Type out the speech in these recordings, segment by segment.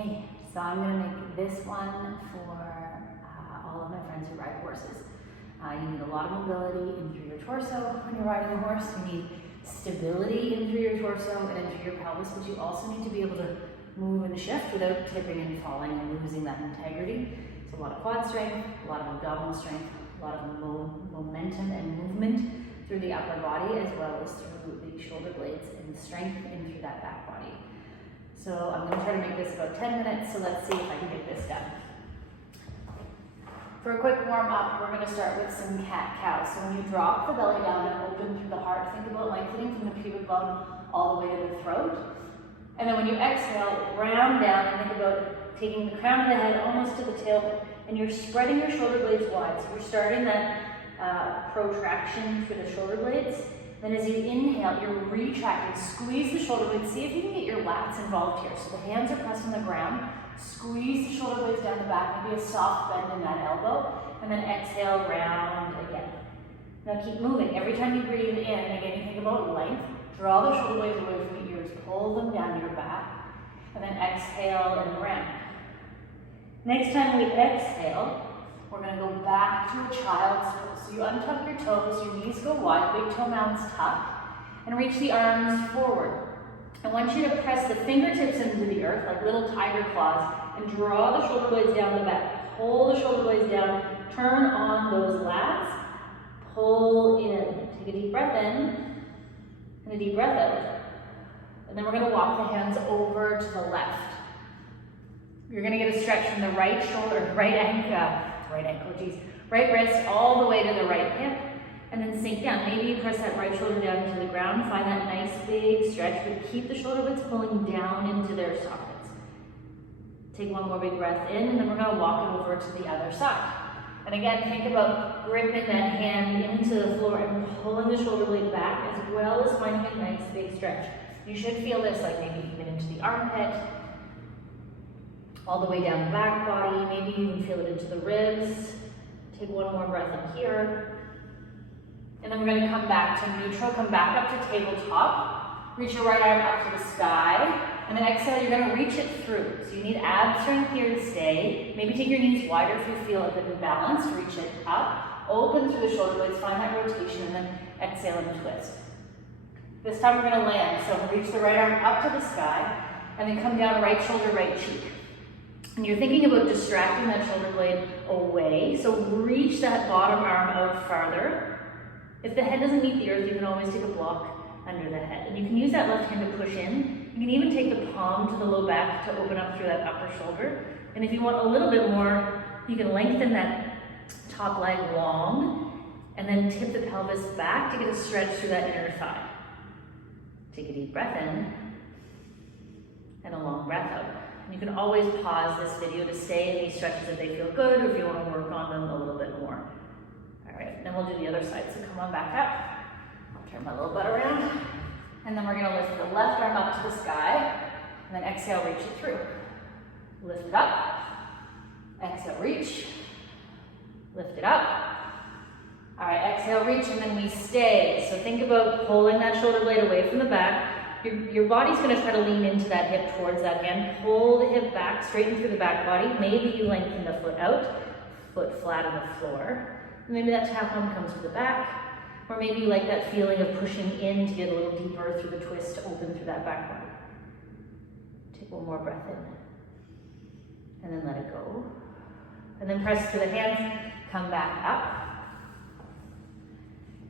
Okay, so I'm going to make this one for all of my friends who ride horses. You need a lot of mobility in through your torso when you're riding a horse. You need stability in through your torso and in through your pelvis, but you also need to be able to move and shift without tipping and falling and losing that integrity. So a lot of quad strength, a lot of abdominal strength, a lot of momentum and movement through the upper body as well as through the shoulder blades and strength in through that back body. So I'm going to try to make this about 10 minutes, so let's see if I can get this done. For a quick warm up, we're going to start with some cat-cow. So when you drop the belly down and open through the heart, think about lengthening from the pubic bone all the way to the throat. And then when you exhale, round down and think about taking the crown of the head almost to the tailbone. And you're spreading your shoulder blades wide. So you're starting that protraction through the shoulder blades. Then as you inhale, you're retracting. Squeeze the shoulder blades. See if you can get your lats involved here. So the hands are pressed on the ground. Squeeze the shoulder blades down the back. Maybe a soft bend in that elbow. And then exhale, round again. Now keep moving. Every time you breathe in, again, you think about length. Draw the shoulder blades away from the ears. Pull them down to your back. And then exhale and round. Next time we exhale, we're going to go back to a child's pose. So you untuck your toes, your knees go wide, big toe mounds tuck, and reach the arms forward. I want you to press the fingertips into the earth like little tiger claws and draw the shoulder blades down the back. Pull the shoulder blades down, turn on those lats, pull in. Take a deep breath in and a deep breath out. And then we're going to walk the hands over to the left. You're going to get a stretch from the right shoulder, right wrist all the way to the right hip, and then sink down. Maybe you press that right shoulder down into the ground, find that nice big stretch, but keep the shoulder blades pulling down into their sockets. Take one more big breath in, and then we're going to walk it over to the other side. And again, think about gripping that hand into the floor and pulling the shoulder blade back, as well as finding a nice big stretch. You should feel this like maybe even into the armpit, all the way down the back body. Maybe you can feel it into the ribs. Take one more breath in here. And then we're going to come back to neutral. Come back up to tabletop. Reach your right arm up to the sky. And then exhale, you're going to reach it through. So you need ab strength here to stay. Maybe take your knees wider if you feel a bit imbalanced. Reach it up. Open through the shoulder blades. Find that rotation. And then exhale and twist. This time we're going to land. So reach the right arm up to the sky. And then come down right shoulder, right cheek. And you're thinking about distracting that shoulder blade away. So reach that bottom arm out farther. If the head doesn't meet the earth, you can always take a block under the head. And you can use that left hand to push in. You can even take the palm to the low back to open up through that upper shoulder. And if you want a little bit more, you can lengthen that top leg long and then tip the pelvis back to get a stretch through that inner thigh. Take a deep breath in and a long breath out. You can always pause this video to stay in these stretches if they feel good or if you want to work on them a little bit more. All right, then we'll do the other side. So come on back up. I'll turn my little butt around. And then we're going to lift the left arm up to the sky. And then exhale, reach it through. Lift it up. Exhale, reach. Lift it up. All right, exhale, reach, and then we stay. So think about pulling that shoulder blade away from the back. Your body's going to try to lean into that hip towards that hand. Pull the hip back, straighten through the back body. Maybe you lengthen the foot out, foot flat on the floor. Maybe that tailbone comes to the back. Or maybe you like that feeling of pushing in to get a little deeper through the twist to open through that back body. Take one more breath in. And then let it go. And then press through the hands, come back up.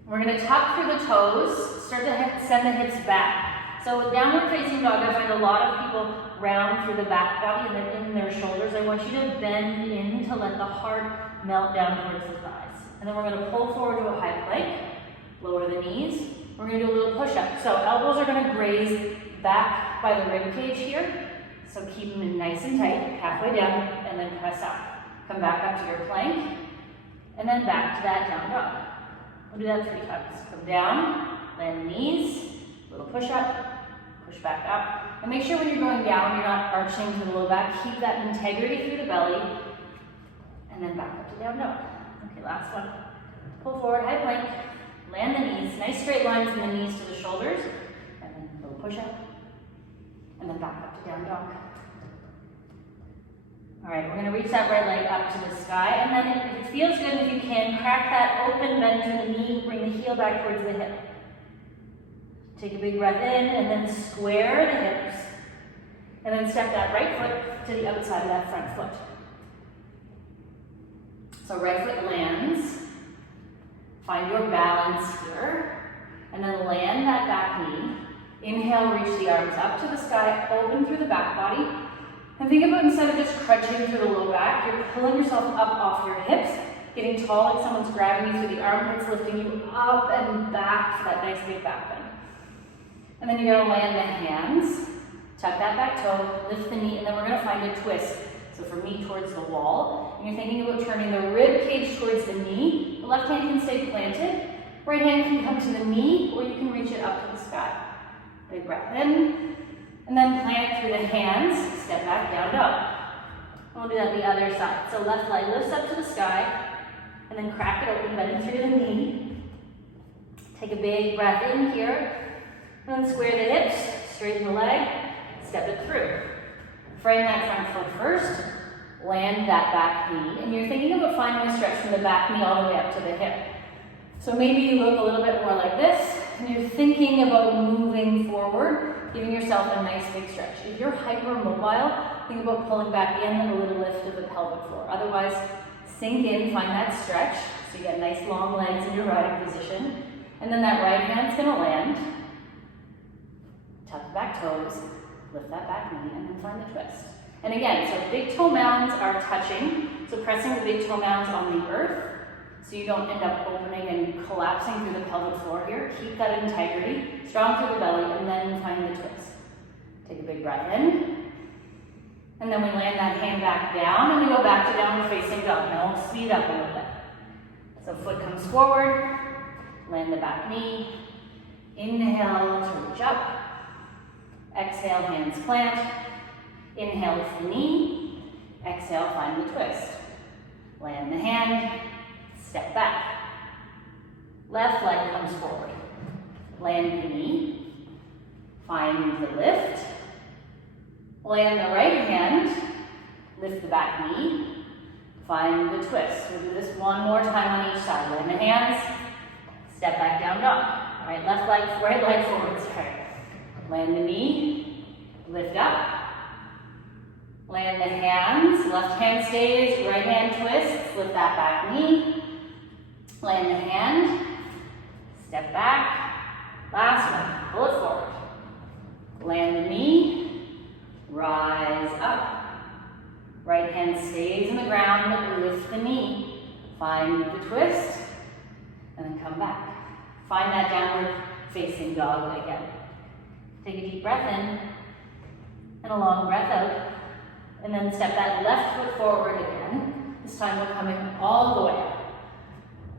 We're going to tuck through the toes, start to send the hips back. So with downward facing dog, I find a lot of people round through the back body and then in their shoulders. I want you to bend in to let the heart melt down towards the thighs. And then we're going to pull forward to a high plank, lower the knees. We're going to do a little push-up. So elbows are going to graze back by the rib cage here. So keep them in nice and tight, halfway down, and then press up. Come back up to your plank, and then back to that down dog. We'll do that 3 times. Come down, land knees, little push-up, push back up. And make sure when you're going down, you're not arching to the low back. Keep that integrity through the belly. And then back up to down dog. Okay, last one. Pull forward, high plank. Land the knees. Nice straight line from the knees to the shoulders. And then a little push-up. And then back up to down dog. All right, we're gonna reach that right leg up to the sky, and then if it feels good, if you can, crack that open, bend through the knee, bring the heel back towards the hip. Take a big breath in, and then square the hips, and then step that right foot to the outside of that front foot. So right foot lands, find your balance here, and then land that back knee. Inhale, reach the arms up to the sky, open through the back body. And think about, instead of just crunching through the low back, you're pulling yourself up off your hips, getting tall like someone's grabbing you through the armpits, lifting you up and back for that nice big back bend. And then you're gonna land the hands, tuck that back toe, lift the knee, and then we're gonna find a twist. So for me, towards the wall. And you're thinking about turning the rib cage towards the knee. The left hand can stay planted. Right hand can come to the knee, or you can reach it up to the sky. Big breath in. And then plant it through the hands, step back, down dog. And we'll do that the other side. So left leg lifts up to the sky, and then crack it open, bend through the knee. Take a big breath in here, and then square the hips, straighten the leg, step it through. Frame that front foot first, land that back knee, and you're thinking about finding a stretch from the back knee all the way up to the hip. So maybe you look a little bit more like this, and you're thinking about moving forward, giving yourself a nice big stretch. If you're hypermobile, think about pulling back in and a little lift of the pelvic floor. Otherwise, sink in, find that stretch, so you get nice long legs in your riding position. And then that right hand's gonna land, tuck the back toes, lift that back knee, and then find the twist. And again, so big toe mounds are touching, so pressing the big toe mounds on the earth, so you don't end up opening and collapsing through the pelvic floor here. Keep that integrity, strong through the belly, and then find the twist. Take a big breath in, and then we land that hand back down, and we go back to downward facing dog. Now we'll speed up a little bit. So foot comes forward, land the back knee, inhale to reach up, exhale, hands plant, inhale, lift the knee, exhale, find the twist. Land the hand, step back. Left leg comes forward. Land the knee. Find the lift. Land the right hand. Lift the back knee. Find the twist. We'll do this one more time on each side. Land the hands. Step back, down dog. All right, left leg, right leg forward. Sorry. Land the knee. Lift up. Land the hands. Left hand stays. Right hand twists. Lift that back knee. Land the hand, step back, last one, pull it forward. Land the knee, rise up. Right hand stays in the ground, lift the knee, find the twist, and then come back. Find that downward facing dog again. Take a deep breath in, and a long breath out, and then step that left foot forward again. This time we're coming all the way up.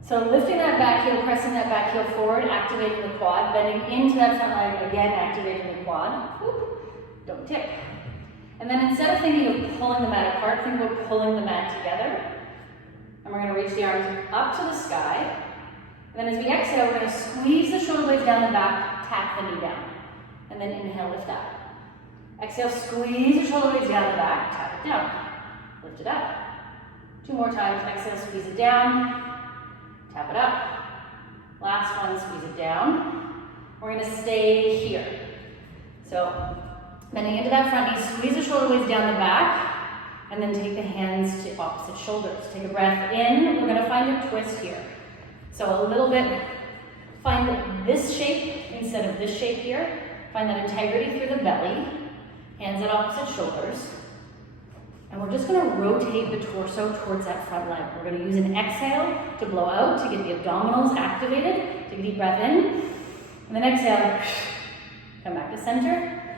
So lifting that back heel, pressing that back heel forward, activating the quad, bending into that front leg, again activating the quad. Whoop, don't tip. And then instead of thinking of pulling the mat apart, think about pulling the mat together. And we're gonna reach the arms up to the sky. And then as we exhale, we're gonna squeeze the shoulder blades down the back, tap the knee down. And then inhale, lift up. Exhale, squeeze the shoulder blades down the back, tap it down. Lift it up. 2 more times, exhale, squeeze it down. Tap it up. Last one, squeeze it down. We're gonna stay here. So, bending into that front knee, squeeze the shoulder blades down the back, and then take the hands to opposite shoulders. Take a breath in. We're gonna find a twist here. So a little bit, find this shape instead of this shape here. Find that integrity through the belly. Hands at opposite shoulders. And we're just gonna rotate the torso towards that front leg. We're gonna use an exhale to blow out, to get the abdominals activated. Take a deep breath in, and then exhale. Come back to center.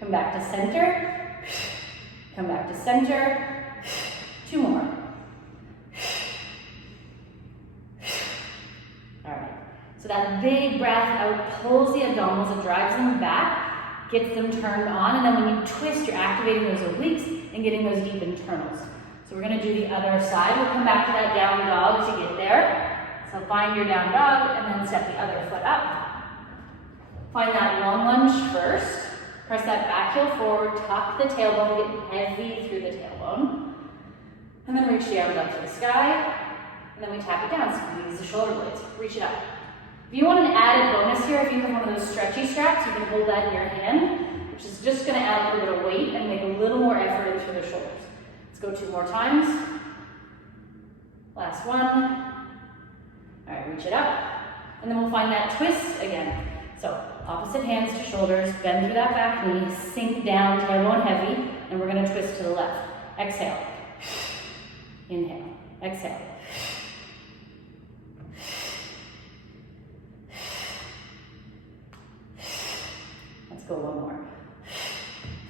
Come back to center. Come back to center. 2 more. All right. So that big breath out pulls the abdominals, it drives them back, gets them turned on, and then when you twist, you're activating those obliques and getting those deep internals. So we're gonna do the other side. We'll come back to that down dog to get there. So find your down dog and then step the other foot up. Find that long lunge first. Press that back heel forward, tuck the tailbone, get heavy through the tailbone. And then reach the arms up to the sky. And then we tap it down, squeeze the shoulder blades, reach it up. If you want an added bonus here, if you have one of those stretchy straps, you can hold that in your hand, which is just gonna add a little bit of weight and make a little more effort into the shoulders. Let's go 2 more times. Last one. All right, reach it up. And then we'll find that twist again. So opposite hands to shoulders, bend through that back knee, sink down, tailbone heavy, and we're gonna twist to the left. Exhale. Inhale. Exhale. Let's go one more.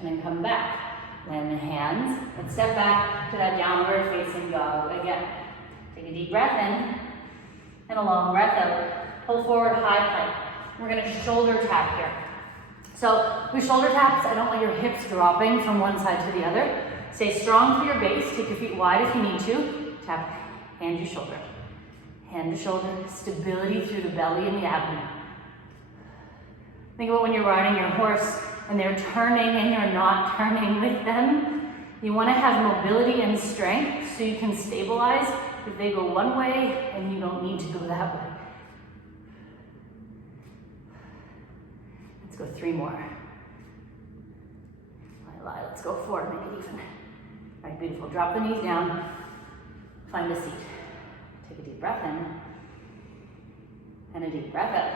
And then come back. Land the hands and step back to that downward facing dog again. Take a deep breath in and a long breath out. Pull forward, high plank. We're gonna shoulder tap here. So with shoulder taps, I don't want your hips dropping from one side to the other. Stay strong through your base. Take your feet wide if you need to. Tap hand to shoulder. Hand to shoulder. Stability through the belly and the abdomen. Think about when you're riding your horse and they're turning and you're not turning with them. You want to have mobility and strength so you can stabilize if they go one way and you don't need to go that way. Let's go 3 more. Lie. Let's go 4, make it even. All right, beautiful. Drop the knees down. Find a seat. Take a deep breath in and a deep breath out.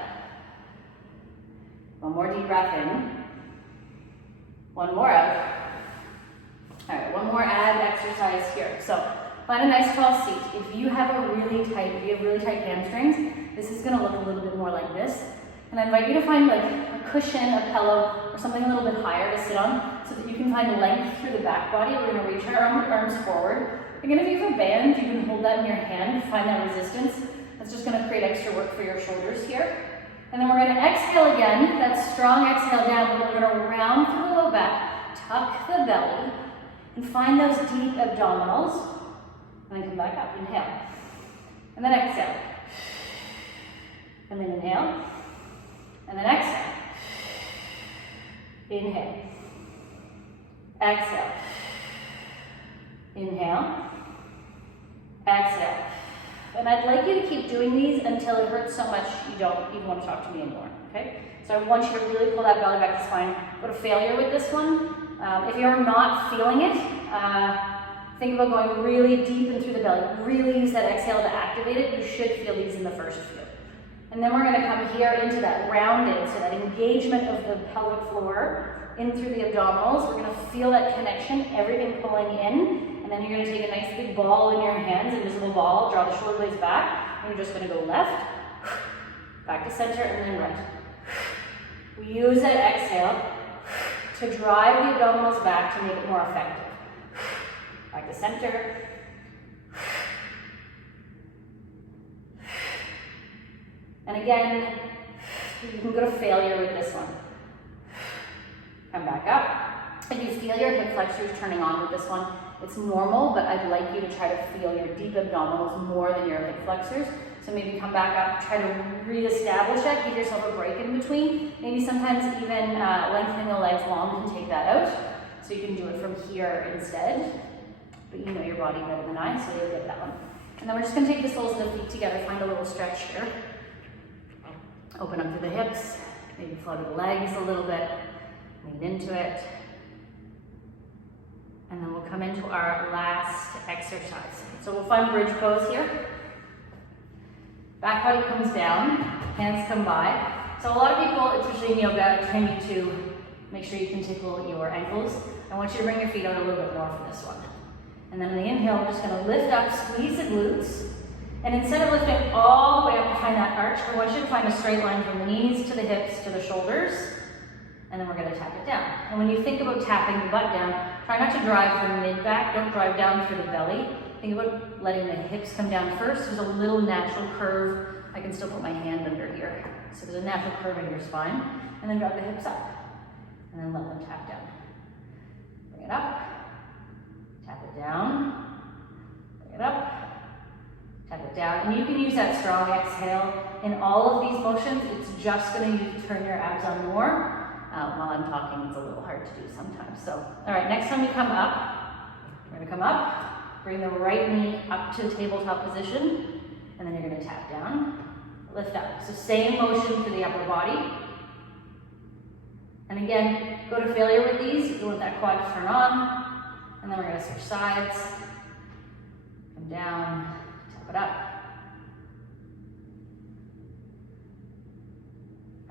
One more deep breath in. One more out. All right, one more ab exercise here. So find a nice tall seat. If you have really tight hamstrings, this is gonna look a little bit more like this. And I invite you to find like a cushion, a pillow, or something a little bit higher to sit on so that you can find length through the back body. We're gonna reach our arms forward. Again, if you have a band, you can hold that in your hand, find that resistance. That's just gonna create extra work for your shoulders here. And then we're gonna exhale again, that strong exhale down, but we're gonna round through the low back, tuck the belly, and find those deep abdominals. And then come back up, inhale. And then exhale. And then inhale. And then exhale. Inhale. Exhale. Inhale. Exhale. And I'd like you to keep doing these until it hurts so much you don't even want to talk to me anymore, okay? So I want you to really pull that belly back to spine. Go to failure with this one. If you're not feeling it, think about going really deep in through the belly. Really use that exhale to activate it. You should feel these in the first few. And then we're gonna come here into that rounded, so that engagement of the pelvic floor in through the abdominals. We're gonna feel that connection, everything pulling in. And then you're gonna take a nice big ball in your hands, invisible ball, draw the shoulder blades back, and you're just gonna go left, back to center, and then right. We use that exhale to drive the abdominals back to make it more effective. Back to center. And again, you can go to failure with this one. Come back up. If you feel your hip flexors turning on with this one, it's normal, but I'd like you to try to feel your deep abdominals more than your hip flexors. So maybe come back up, try to reestablish that, give yourself a break in between. Maybe sometimes even lengthening the legs long can take that out. So you can do it from here instead. But you know your body better than I, so you'll get that one. And then we're just gonna take the soles of the feet together, find a little stretch here. Open up through the hips, maybe flutter the legs a little bit, lean into it. And then we'll come into our last exercise. So we'll find bridge pose here. Back body comes down, hands come by. So a lot of people, especially in yoga, train you to make sure you can tickle your ankles. I want you to bring your feet out a little bit more for this one. And then on the inhale, we're just gonna lift up, squeeze the glutes. And instead of lifting all the way up to find that arch, I want you to find a straight line from the knees to the hips to the shoulders. And then we're gonna tap it down. And when you think about tapping the butt down, try not to drive from mid-back, don't drive down through the belly. Think about letting the hips come down first. There's a little natural curve. I can still put my hand under here. So there's a natural curve in your spine. And then drop the hips up. And then let them tap down. Bring it up. Tap it down. Bring it up. Tap it down. And you can use that strong exhale in all of these motions. It's just going to turn your abs on more. While I'm talking, it's a little hard to do sometimes. So, all right, next time you come up, we're gonna come up, bring the right knee up to tabletop position, and then you're gonna tap down, lift up. So same motion for the upper body. And again, go to failure with these. You want that quad to turn on, and then we're gonna switch sides. Come down, tap it up.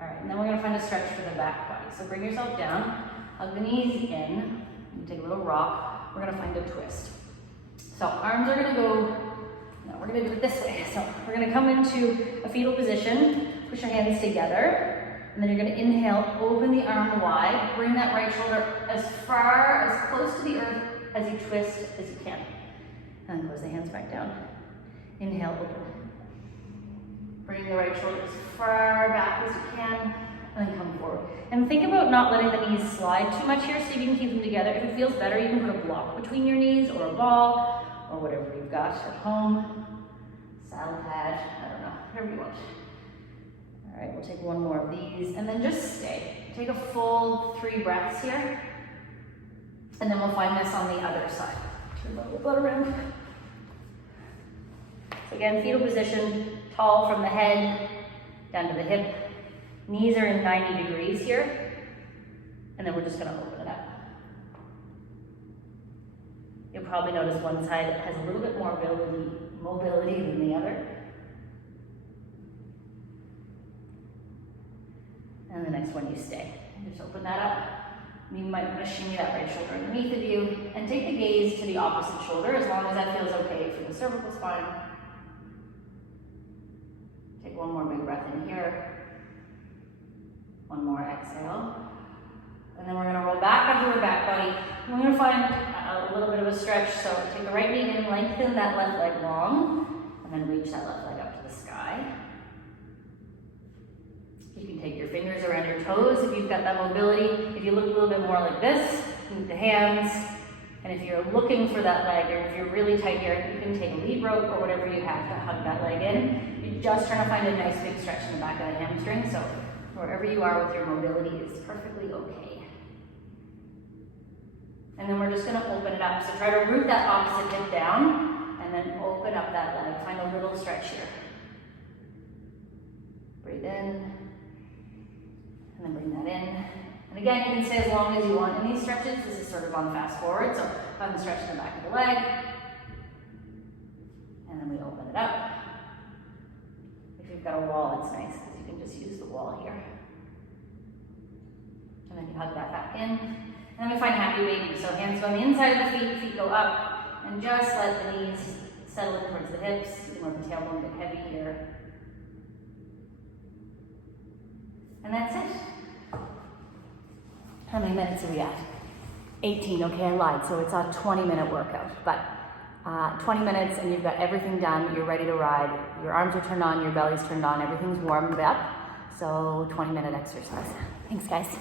All right, and then we're gonna find a stretch for the back body. So bring yourself down, hug the knees in, and take a little rock. We're gonna find a twist. So arms are gonna go, no, we're gonna do it this way. So we're gonna come into a fetal position, push your hands together, and then you're gonna inhale, open the arm wide, bring that right shoulder as far, as close to the earth as you twist as you can. And then close the hands back down. Inhale, open. Bring the right shoulder as far back as you can, and then come forward. And think about not letting the knees slide too much here, so you can keep them together. If it feels better, you can put a block between your knees, or a ball, or whatever you've got at home. Saddle pad, I don't know, whatever you want. All right, we'll take one more of these, and then just stay. Take a full 3 breaths here, and then we'll find this on the other side. Turn the butt around. So again, fetal position, tall from the head down to the hip. Knees are in 90 degrees here. And then we're just gonna open it up. You'll probably notice one side has a little bit more mobility than the other. And the next one you stay. Just open that up. You might want to shimmy that right shoulder underneath of you and take the gaze to the opposite shoulder as long as that feels okay for the cervical spine. Take one more big breath in here. One more exhale. And then we're going to roll back onto our back body. We're going to find a little bit of a stretch. So take the right knee in, lengthen that left leg long, and then reach that left leg up to the sky. You can take your fingers around your toes if you've got that mobility. If you look a little bit more like this, move the hands. And if you're looking for that leg, or if you're really tight here, you can take a lead rope or whatever you have to hug that leg in. You're just trying to find a nice big stretch in the back of the hamstring. So wherever you are with your mobility is perfectly okay. And then we're just gonna open it up. So try to root that opposite hip down and then open up that leg. Find a little stretch here. Breathe in, and then bring that in. And again, you can stay as long as you want in these stretches. This is sort of on fast forward, so find the stretch in the back of the leg. And then we open it up. If you've got a wall, it's nice because you can just use the wall here. And then you hug that back in. And then we find happy baby. So hands go on the inside of the feet, feet go up, and just let the knees settle in towards the hips. You can let the tailbone get heavy here. And that's it. How many minutes are we at? 18, okay, I lied. So it's a 20-minute workout, but 20 minutes and you've got everything done, you're ready to ride. Your arms are turned on, your belly's turned on, everything's warmed up. So 20-minute exercise. Thanks, guys.